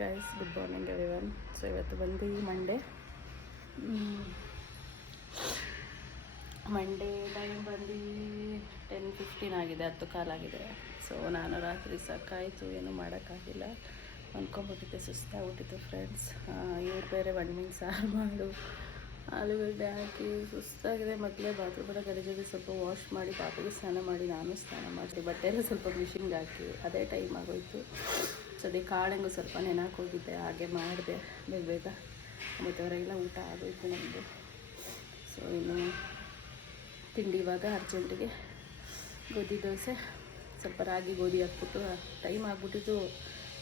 Guys, good morning everyone. So ಇವತ್ತು ಬಂದು Monday time ಬಂದು 10:15 ಆಗಿದೆ, 10 ಕಾಲಾಗಿದೆ. ಸೊ ನಾನು ರಾತ್ರಿ ಸಾಕಾಯಿತು, ಏನೂ ಮಾಡೋಕ್ಕಾಗಿಲ್ಲ, ಅಂದ್ಕೊಂಬಿಟ್ಟಿದ್ದೆ, ಸುಸ್ತಾಗ್ಬಿಟ್ಟಿತ್ತು ಫ್ರೆಂಡ್ಸ್. ಇವ್ರು ಬೇರೆ ಒಣಮೀನು ಸಾರು ಮಾಡು, ಆಲೂಗಡ್ಡೆ ಹಾಕಿ ಸುಸ್ತಾಗಿದೆ. ಮೊದಲೇ ಬಾತ್ರೂಮ್ ಕೂಡ ಗಲೀಜಾಗಿ ಸ್ವಲ್ಪ ವಾಶ್ ಮಾಡಿ ಪಾಪುಗೆ ಸ್ನಾನ ಮಾಡಿ ನಾನು ಸ್ನಾನ ಮಾಡಿ ಬಟ್ಟೆಲ್ಲ ಸ್ವಲ್ಪ ಮಿಷಿನ್ಗೆ ಹಾಕಿ ಅದೇ ಟೈಮ್ ಆಗೋಯಿತು. ಸೊ ಅದೇ ಕಾಳಂಗೂ ಸ್ವಲ್ಪ ನೆನಕ್ಕೆ ಹೋಗಿದ್ದೆ, ಹಾಗೆ ಮಾಡಿದೆ ಬೇಗ. ಮತ್ತು ಹೊರಗೆಲ್ಲ ಊಟ ಆಗೋಯ್ತು ನಮ್ಮದು. ಸೊ ಇನ್ನು ತಿಂಡಿ ಇವಾಗ ಅರ್ಜೆಂಟಿಗೆ ಗೋಧಿ ದೋಸೆ, ಸ್ವಲ್ಪ ರಾಗಿ ಗೋಧಿ ಹಾಕ್ಬಿಟ್ಟು ಟೈಮ್ ಆಗಿಬಿಟ್ಟಿತ್ತು.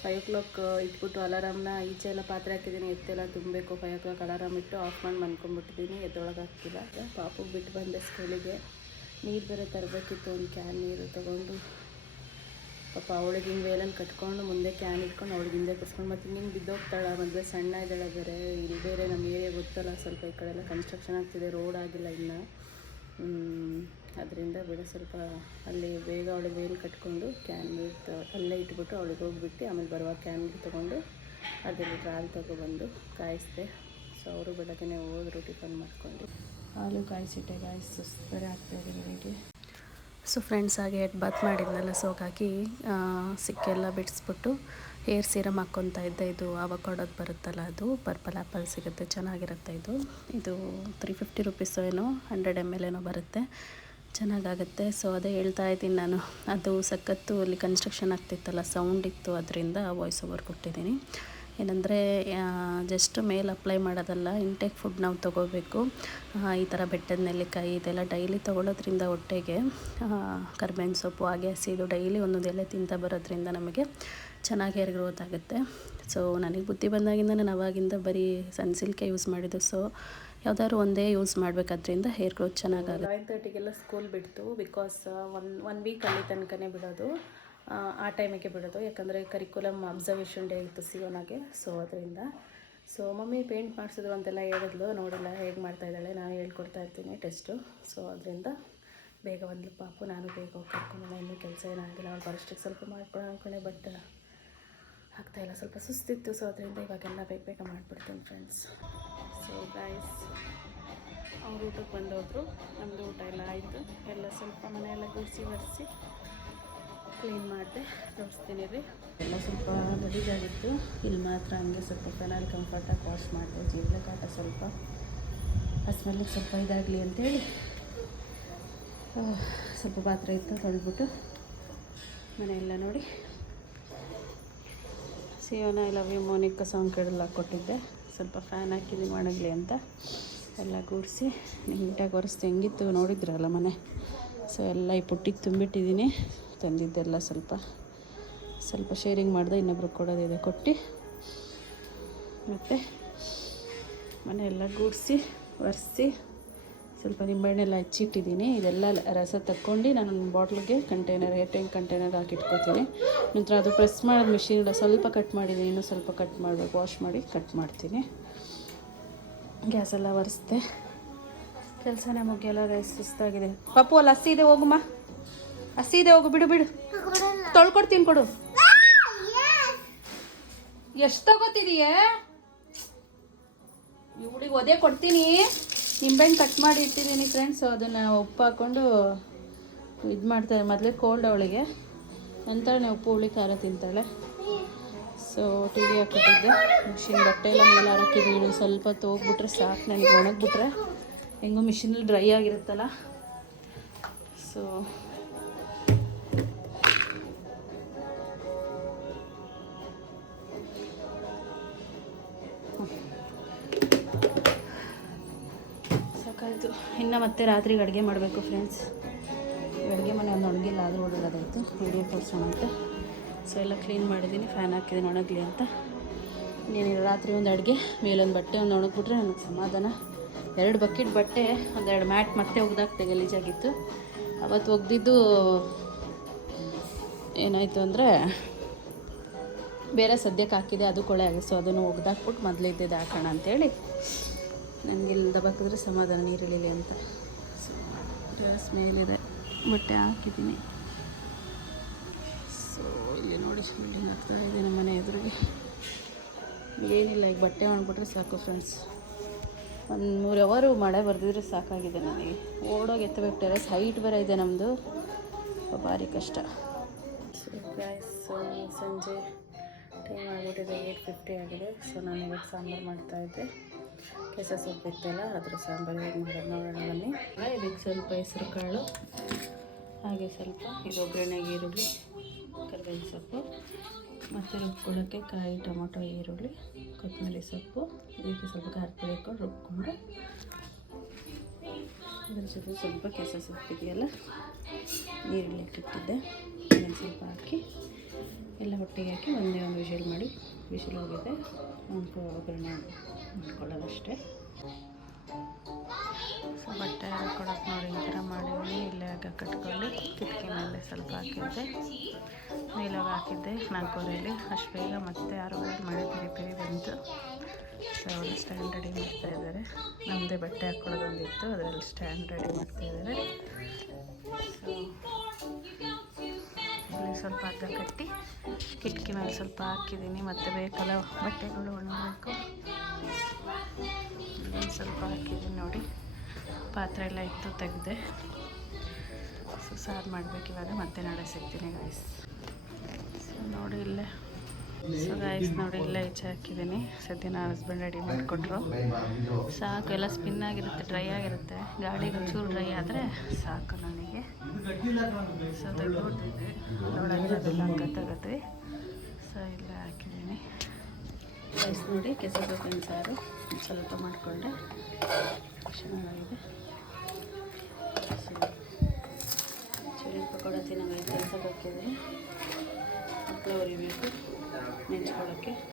5 o'clock ಇಟ್ಬಿಟ್ಟು ಅಲಾರಾಮ್ನ ಈಚೆ ಎಲ್ಲ ಪಾತ್ರೆ ಹಾಕಿದ್ದೀನಿ, ಎತ್ತೆಲ್ಲ ತುಂಬಬೇಕು. 5 o'clock ಅಲಾರಾಮ್ ಇಟ್ಟು ಆಫ್ ಮಾಡಿ ಮನ್ಕೊಂಡ್ಬಿಟ್ಟಿದ್ದೀನಿ, ಎದ್ದೊಳಗೆ ಆಗ್ತಿಲ್ಲ. ಪಾಪುಗೆ ಬಿಟ್ಟು ಬಂದೆ ಸ್ಕೂಲಿಗೆ. ನೀರು ಬೇರೆ ತರಬೇಕಿತ್ತು, ಒಂದು ಕ್ಯಾನ್ ನೀರು ತೊಗೊಂಡು ಪಾಪ ಅವಳಿಗೆ ಹಿಂಗೆ ವೇಲನ್ನು ಕಟ್ಕೊಂಡು ಮುಂದೆ ಕ್ಯಾನ್ ಇಟ್ಕೊಂಡು ಅವಳಿಗೆ ಹಿಂದೆ ಕುಸ್ಕೊಂಡು ಮತ್ತು ಹಿಂಗೆ ಬಿದ್ದೋಗ್ತಾಳೆ. ಮದುವೆ ಸಣ್ಣ ಇದ್ದಾಳೆ ಬೇರೆ. ಇಲ್ಲಿ ಬೇರೆ ನಮ್ಮ ಏರಿಯಾ ಗೊತ್ತಲ್ಲ, ಸ್ವಲ್ಪ ಈ ಕಡೆ ಎಲ್ಲ ಕನ್ಸ್ಟ್ರಕ್ಷನ್ ಆಗ್ತಿದೆ, ರೋಡ್ ಆಗಿಲ್ಲ ಇನ್ನು. ಅದರಿಂದ ಬಿಡ ಸ್ವಲ್ಪ ಅಲ್ಲಿ ಬೇಗ ಅವಳಿಗೆ ವೇಲ್ ಕಟ್ಕೊಂಡು ಕ್ಯಾನ್ ನೀರು ಅಲ್ಲೇ ಇಟ್ಬಿಟ್ಟು ಅವಳಿಗೆ ಹೋಗ್ಬಿಟ್ಟು ಆಮೇಲೆ ಬರುವಾಗ ಕ್ಯಾನ್ ನೀರು ತೊಗೊಂಡು ಅರ್ಧ ಲೀಟ್ರ್ ಹಾಲು ತೊಗೊಬಂದು ಕಾಯಿಸಿದೆ. ಸೊ ಅವರು ಬೆಳಗ್ಗೆ ಹೋದ್ರು ಟಿಫನ್ ಮಾಡ್ಕೊಂಡು. ಹಾಲು ಕಾಯಿಸಿಟ್ಟೆ, ಸುಸ್ತು ಬೇರೆ ಆಗ್ತಾಯಿದೆ ನನಗೆ. ಸೊ ಫ್ರೆಂಡ್ಸ್, ಹಾಗೆ ಹೆಡ್ ಬಾತ್ ಮಾಡಿದ್ನಲ್ಲ, ಸೋಗಾಕಿ ಸಿಕ್ಕೆಲ್ಲ ಬಿಡಿಸ್ಬಿಟ್ಟು ಹೇರ್ ಸೀರಮ್ ಹಾಕ್ಕೊತಾ ಇದ್ದೆ. ಇದು ಅವಕಾಡೋದು ಬರುತ್ತಲ್ಲ, ಅದು ಪರ್ಪಲ್ ಆ್ಯಪಲ್ ಸಿಗುತ್ತೆ, ಚೆನ್ನಾಗಿರುತ್ತೆ. ಇದು 350 ರುಪೀಸೋ ಏನೋ, 100 ml ಏನೋ ಬರುತ್ತೆ, ಚೆನ್ನಾಗಾಗುತ್ತೆ. ಸೊ ಅದೇ ಹೇಳ್ತಾ ಇದ್ದೀನಿ ನಾನು, ಅದು ಸಖತ್ತು ಅಲ್ಲಿ ಕನ್ಸ್ಟ್ರಕ್ಷನ್ ಆಗ್ತಿತ್ತಲ್ಲ, ಸೌಂಡ್ ಇತ್ತು, ಅದರಿಂದ ವಾಯ್ಸ್ ಓವರ್ ಕೊಟ್ಟಿದ್ದೀನಿ. ಏನಂದರೆ ಜಸ್ಟ್ ಮೇಲೆ ಅಪ್ಲೈ ಮಾಡೋದಲ್ಲ, ಇಂಟೇಕ್ ಫುಡ್ ನಾವು ತೊಗೋಬೇಕು. ಈ ಥರ ಬೆಟ್ಟದ ನೆಲ್ಲಿಕಾಯಿ ಇದೆಲ್ಲ ಡೈಲಿ ತೊಗೊಳ್ಳೋದ್ರಿಂದ ಹೊಟ್ಟೆಗೆ ಕರ್ಬೇವಿನ ಸೊಪ್ಪು ಹಾಗೆ ಹಸಿದು ಡೈಲಿ ಒಂದೊಂದು ಎಲೆ ತಿಂತಾ ಬರೋದ್ರಿಂದ ನಮಗೆ ಚೆನ್ನಾಗಿ ಹೇರ್ ಗ್ರೋತ್ ಆಗುತ್ತೆ. ಸೊ ನನಗೆ ಬುದ್ಧಿ ಬಂದಾಗಿಂದ ನಾನು ಅವಾಗಿಂದ ಬರೀ ಸನ್ಸಿಲ್ಕೆ ಯೂಸ್ ಮಾಡಿದ್ದು. ಸೊ ಯಾವುದಾದ್ರು ಒಂದೇ ಯೂಸ್ ಮಾಡಬೇಕಾದ್ರಿಂದ ಹೇರ್ ಗ್ರೋತ್ ಚೆನ್ನಾಗಾಗುತ್ತೆ. 9:30ಗೆಲ್ಲ ಸ್ಕೂಲ್ ಬಿಡ್ತು, ಬಿಕಾಸ್ ಒನ್ ವೀಕ್ ಅಲ್ಲಿ ತನಕನೇ ಬಿಡೋದು, ಆ ಟೈಮಿಗೆ ಬಿಡೋದು. ಯಾಕಂದರೆ ಕರಿಕ್ಯುಲಮ್ ಅಬ್ಸರ್ವೇಷನ್ ಡೇ ಇತ್ತು ಸಿಯೋನಾಗೆ. ಸೊ ಅದರಿಂದ ಸೊ ಮಮ್ಮಿ ಪೇಂಟ್ ಮಾಡಿಸಿದ್ರು ಅಂತೆಲ್ಲ ಹೇಳಿದ್ಲು, ನೋಡಿಲ್ಲ ಹೇಗೆ ಮಾಡ್ತಾಯಿದ್ದಾಳೆ, ನಾನು ಹೇಳ್ಕೊಡ್ತಾ ಇರ್ತೀನಿ ಟೆಸ್ಟು. ಸೊ ಅದರಿಂದ ಬೇಗ ಬಂದ್ಲು ಪಾಪು, ನಾನು ಬೇಗ ಹೋಗಿ ಕರ್ಕೊಂಡು ಇನ್ನೂ ಕೆಲಸ ಏನಾಗಿಲ್ಲ. ಅವ್ಳು ಬರೋಷ್ಟಕ್ಕೆ ಸ್ವಲ್ಪ ಮಾಡ್ಕೊಳ್ಳೋ ಅಂದ್ಕೊಂಡೆ, ಬಟ್ ಆಗ್ತಾಯಿಲ್ಲ, ಸ್ವಲ್ಪ ಸುಸ್ತಿತ್ತು. ಸೊ ಅದರಿಂದ ಇವಾಗೆಲ್ಲ ಬೇಗ ಮಾಡಿಬಿಡ್ತೀನಿ ಫ್ರೆಂಡ್ಸ್. ಸೊ ಗೈಸ್, ಅವ್ರು ಊಟಕ್ಕೆ ಬಂದೋದ್ರು, ನಮ್ಮದು ಊಟ ಎಲ್ಲ ಆಯಿತು. ಎಲ್ಲ ಸ್ವಲ್ಪ ಮನೆಯೆಲ್ಲ ಗುಡಿಸಿ ಒರೆಸಿ ಕ್ಲೀನ್ ಮಾಡಿದೆ, ತೋರಿಸ್ತೀನಿ ರೀ. ಎಲ್ಲ ಸ್ವಲ್ಪ ಗಲೀಜಾಗಿತ್ತು, ಇಲ್ಲಿ ಮಾತ್ರ ಹಂಗೆ ಸ್ವಲ್ಪ ಫೆನಲ್ ಕಂಫರ್ಟಾಗಿ ವಾಶ್ ಮಾಡಿದೆ. ಜೀವನ ಕಾಟ ಸ್ವಲ್ಪ ಆ ಸ್ಮೆಲ್ಲಿಗೆ ಸ್ವಲ್ಪ ಇದಾಗಲಿ ಅಂತೇಳಿ ಸ್ವಲ್ಪ ಪಾತ್ರೆ ಇತ್ತು, ತೊಳೆದ್ಬಿಟ್ಟು ಮನೆಯೆಲ್ಲ ನೋಡಿ. ಸಿಯೋನ I love you Monica song ಕೇಳಲ್ಲ ಕೊಟ್ಟಿದ್ದೆ, ಸ್ವಲ್ಪ ಫ್ಯಾನ್ ಹಾಕಿದ್ದೀನಿ ಒಣಗಲಿ ಅಂತ. ಎಲ್ಲ ಗೂಡಿಸಿ ನೀಟಾಗಿ ಒರೆಸ್ತು. ಹೆಂಗಿತ್ತು ನೋಡಿದ್ರಲ್ಲ ಮನೆ. ಸೊ ಎಲ್ಲ ಈ ಪುಟ್ಟಿಗೆ ತುಂಬಿಟ್ಟಿದ್ದೀನಿ, ತಂದಿದ್ದೆಲ್ಲ ಸ್ವಲ್ಪ ಶೇರಿಂಗ್ ಮಾಡಿದೆ, ಇನ್ನೊಬ್ರು ಕೊಡೋದಿದೆ ಕೊಟ್ಟು. ಮತ್ತು ಮನೆಯೆಲ್ಲ ಗೂಡಿಸಿ ಒರೆಸಿ ಸ್ವಲ್ಪ ನಿಂಬೆಹಣ್ಣೆಲ್ಲ ಹಚ್ಚಿಟ್ಟಿದ್ದೀನಿ. ಇದೆಲ್ಲ ರಸ ತಕ್ಕೊಂಡು ನಾನು ಒಂದು ಬಾಟ್ಲಿಗೆ ಕಂಟೈನರ್, ಏರ್ಟೈಟ್ ಕಂಟೈನರ್ ಹಾಕಿ ಇಟ್ಕೊತೀನಿ. ನಂತರ ಅದು ಪ್ರೆಸ್ ಮಾಡೋದು ಮಿಷಿನಿಲ್ಲ, ಸ್ವಲ್ಪ ಕಟ್ ಮಾಡಿದ್ದೀನಿ, ಇನ್ನೂ ಸ್ವಲ್ಪ ಕಟ್ ಮಾಡಬೇಕು, ವಾಶ್ ಮಾಡಿ ಕಟ್ ಮಾಡ್ತೀನಿ. ಗ್ಯಾಸೆಲ್ಲ ಒರೆಸ್ದೆ, ಕೆಲಸನೇ ಮುಗಿಯಲ್ಲ ಗೈಸ್, ಸುಸ್ತಾಗಿದೆ. ಪಪ್ಪು ಅಲ್ಲಿ ಹಸಿ ಇದೆ, ಹೋಗುಮ್ಮ, ಹಸಿ ಇದೆ, ಹೋಗು, ಬಿಡು ತೊಳ್ಕೊಡ್ತೀನಿ, ಕೊಡು. ಎಷ್ಟು ತಗೋತಿದೀಯ? ಇವಳಿಗೆ ಒದೆ ಕೊಡ್ತೀನಿ. ನಿಂಬೆಹಣ್ಣು ಕಟ್ ಮಾಡಿ ಇಟ್ಟಿದ್ದೀನಿ ಫ್ರೆಂಡ್ಸ್, ಅದನ್ನು ಉಪ್ಪು ಹಾಕ್ಕೊಂಡು ಇದು ಮಾಡ್ತಾಳೆ. ಮೊದಲೇ ಕೋಲ್ಡ್ ಅವಳಿಗೆ, ನಂತರ ಉಪ್ಪು ಹುಳಿ ಖಾರ ತಿಂತಾಳೆ. ಸೊ ಟಿ ವಿ ಹಾಕಿಟ್ಟಿದ್ದೆ, ಮಿಷಿನ್ ಬಟ್ಟೆ ಎಲ್ಲ ಮೇಲೆ ಹಾಕಿದ್ದೀನಿ. ಸ್ವಲ್ಪ ಹೊತ್ತು ಹೋಗ್ಬಿಟ್ರೆ ಸಾಕು, ನನಗೆ ಒಣಗಿಬಿಟ್ರೆ ಹೆಂಗೋ ಮಿಷಿನಲ್ಲಿ ಡ್ರೈ ಆಗಿರುತ್ತಲ್ಲ. ಸೊ ಸಾಕಾಯಿತು. ಇನ್ನು ಮತ್ತೆ ರಾತ್ರಿಗೆ ಅಡುಗೆ ಮಾಡಬೇಕು ಫ್ರೆಂಡ್ಸ್. ಅಡುಗೆ ಮನೆ ಒಂದು ಒಣಗಿಲ್ಲ, ಆದರೂ ಓಡಾಡೋದಾಯಿತು, ವಿಡಿಯೋ ತೋರಿಸೋಣ ಅಂತ. ಸೊ ಎಲ್ಲ ಕ್ಲೀನ್ ಮಾಡಿದ್ದೀನಿ, ಫ್ಯಾನ್ ಹಾಕಿದ್ದೀನಿ ಒಣಗಲಿ ಅಂತ. ಇನ್ನೇನಿಲ್ಲ, ರಾತ್ರಿ ಒಂದು ಅಡುಗೆ, ಮೇಲೊಂದು ಬಟ್ಟೆ ಒಂದು ಒಣಗಿಬಿಟ್ರೆ ನನಗೆ ಸಮಾಧಾನ. 2 ಬಕೆಟ್ ಬಟ್ಟೆ, 1-2 ಮ್ಯಾಟ್ ಮತ್ತೆ ಒಗ್ದಾಕ್ತೆ, ಗಲೀಜಾಗಿತ್ತು. ಅವತ್ತು ಒಗ್ದಿದ್ದು ಏನಾಯಿತು ಅಂದರೆ ಬೇರೆ ಸದ್ಯಕ್ಕೆ ಹಾಕಿದೆ, ಅದು ಕೊಳೆ ಆಗಿದೆ. ಸೊ ಅದನ್ನು ಒಗ್ದಾಕ್ಬಿಟ್ಟು ಮೊದಲಿದ್ದಿದ್ದು ಹಾಕೋಣ ಅಂತೇಳಿ, ನನಗೆ ಇಲ್ಲಿ ದಬಾಕಿದ್ರೆ ಸಮಾಧಾನ, ನೀರಿಳಿಲಿ ಅಂತ. ಸೊ ಗ್ಯಾಸ್ ಮೇಲಿದೆ, ಬಟ್ಟೆ ಹಾಕಿದ್ದೀನಿ. ಸೊ ಇಲ್ಲಿ ನೋಡಿ ಬಿಲ್ಡಿಂಗ್ ಆಗ್ತಾ ಇದೆ ನಮ್ಮ ಮನೆ ಎದುರಿಗೆ. ಏನಿಲ್ಲ, ಈಗ ಬಟ್ಟೆ ಒಣಗ್ಬಿಟ್ರೆ ಸಾಕು ಫ್ರೆಂಡ್ಸ್. ಒಂದು 3 ಅವರು ಮಳೆ ಬರ್ದಿದ್ರೆ ಸಾಕಾಗಿದೆ ನನಗೆ. ಓಡೋಗಿ ಎತ್ತಬೇಕು, ಟೆರೆಸ್ ಹೈಟ್ ಬೇರೆ ಇದೆ ನಮ್ಮದು, ಭಾರಿ ಕಷ್ಟ. ಸೊ ಸಂಜೆ ಟೈಮ್ ಆಗಿಬಿಟ್ಟಿದೆ, 8:50 ಆಗಿದೆ. ಸೊ ನಾನು ಇವತ್ತು ಸಾಂಬಾರು ಮಾಡ್ತಾಯಿದ್ದೆ. ಕೆಸ ಸೊಪ್ಪು ಇತ್ತಲ್ಲ, ಅದ್ರ ಸಾಂಬಾರು ಹೇಗೆ ಮಾಡೋದು ನೋಡೋಣ ಬನ್ನಿ. ಇದಕ್ಕೆ ಸ್ವಲ್ಪ ಹೆಸರು ಕಾಳು, ಹಾಗೆ ಸ್ವಲ್ಪ ಇದು ಒಗ್ಗರಣೆಗೆ ಈರುಳ್ಳಿ, ಕರಿಬೇವಿನ ಸೊಪ್ಪು, ಮತ್ತು ರುಬ್ಕೊಳ್ಳೋಕ್ಕೆ ಕಾಯಿ, ಟೊಮೊಟೊ, ಈರುಳ್ಳಿ, ಕೊತ್ತಂಬರಿ ಸೊಪ್ಪು, ಇದಕ್ಕೆ ಸ್ವಲ್ಪ ಖಾರ ಪುಡಿ ಹಾಕ್ಕೊಂಡು ರುಬ್ಕೊಂಡು, ಅದ್ರ ಜೊತೆ ಸ್ವಲ್ಪ ಕೆಸ ಸೊಪ್ಪು ಇದೆಯಲ್ಲ, ಈರುಳ್ಳಿ ಇಟ್ಟಿದ್ದೆ, ಅದನ್ನು ಸ್ವಲ್ಪ ಹಾಕಿ ಎಲ್ಲ ಒಟ್ಟಿಗೆ ಹಾಕಿ ಒಂದೇ ಒಂದು ವಿಷಲ್ ಮಾಡಿ, ವಿಷಲ್ ಹೋಗಿದೆ ಒಗ್ಗರಣೆ ಮಾಡ್ಕೊಳ್ಳೋದಷ್ಟೇ. ಸೊ ಬಟ್ಟೆ ಹಾಕೊಳಕ್ಕೆ ನೋಡಿ ಈ ಥರ ಮಾಡಿದ್ದೀನಿ. ಇಲ್ಲೇ ಆಗ ಕಟ್ಕೊಂಡು ಕಿಟಕಿ ಮೇಲೆ ಸ್ವಲ್ಪ ಹಾಕಿದ್ದೆ, ಮೇಲಾಗ ಹಾಕಿದ್ದೆ 4:15 ಅಷ್ಟು ಬೇಗ. ಮತ್ತೆ 6:00 ಮಳೆ ಪಿರಿ ಬಂತು. ಸೊ ಅವರು ಸ್ಟ್ಯಾಂಡ್ ರೆಡಿ ಮಾಡ್ತಾಯಿದ್ದಾರೆ. ನಮ್ಮದೇ ಬಟ್ಟೆ ಹಾಕ್ಕೊಳ್ಳೋದೊಂದಿತ್ತು, ಅದರಲ್ಲಿ ಸ್ಟ್ಯಾಂಡ್ ರೆಡಿ ಮಾಡ್ತಾಯಿದ್ದಾರೆ. ಸೊ ಇಲ್ಲಿ ಸ್ವಲ್ಪ ಹಗ್ಗ ಕಟ್ಟಿ ಕಿಟಕಿ ಮೇಲೆ ಸ್ವಲ್ಪ ಹಾಕಿದ್ದೀನಿ. ಮತ್ತು ಬೇಕಲ್ಲ ಬಟ್ಟೆಗಳು ಒಣಗಬೇಕು, ಸ್ವಲ್ಪ ಹಾಕಿದ್ದೀನಿ ನೋಡಿ. ಪಾತ್ರೆ ಎಲ್ಲ ಇತ್ತು, ತೆಗೆದೆ. ಸೊ ಸಾರು ಮಾಡಬೇಕು ಇವಾಗ, ಮತ್ತೆ ನಾಳೆ ಸಿಗ್ತೀನಿ ಗಾಯ್ಸ್. ಸೊ ನೋಡಿ ಇಲ್ಲೇ, ಸೊ ಗಾಯ್ಸ್ ನೋಡಿ ಇಲ್ಲೇ ಈಚೆ ಹಾಕಿದ್ದೀನಿ. ಸದ್ಯ ನನ್ನ ಹಸ್ಬೆಂಡ್ ರೆಡಿ ಮಾಡಿಕೊಟ್ರು. ಸಾಕು, ಎಲ್ಲ ಸ್ಪಿನ್ ಆಗಿರುತ್ತೆ, ಡ್ರೈ ಆಗಿರುತ್ತೆ. ಗಾಳಿಗೆ ಒಂಚೂರು ಡ್ರೈ ಆದರೆ ಸಾಕು ನನಗೆ. ಸೊ ತೆಗೆದುಬಿಟ್ಟಿದ್ವಿ, ನೋಡೋದಿಲ್ಲ ಹಂಗೆ ತೆಗೆದ್ವಿ. ಸೊ ಇಲ್ಲೇ ಹಾಕಿದ್ದೀನಿ ರೈಸ್ ನೋಡಿ. ಕೆಸ ಸೊಪ್ಪಿನ ಸಾರು ಸ್ವಲ್ಪ ಮಾಡಿಕೊಂಡೆ, ಚೆನ್ನಾಗಿದೆ. ಸೊ ಚಿಲ್ಲಿ ಪಕೋಡ ತಿನ್ನೋದು ಕೆಲಸಕ್ಕೆ ಹಾಕಿದ್ದೀನಿ. ಮಕ್ಕಳು ಉರಿಬೇಕು ನೆಂಚ್ಕೊಳ್ಳೋಕ್ಕೆ.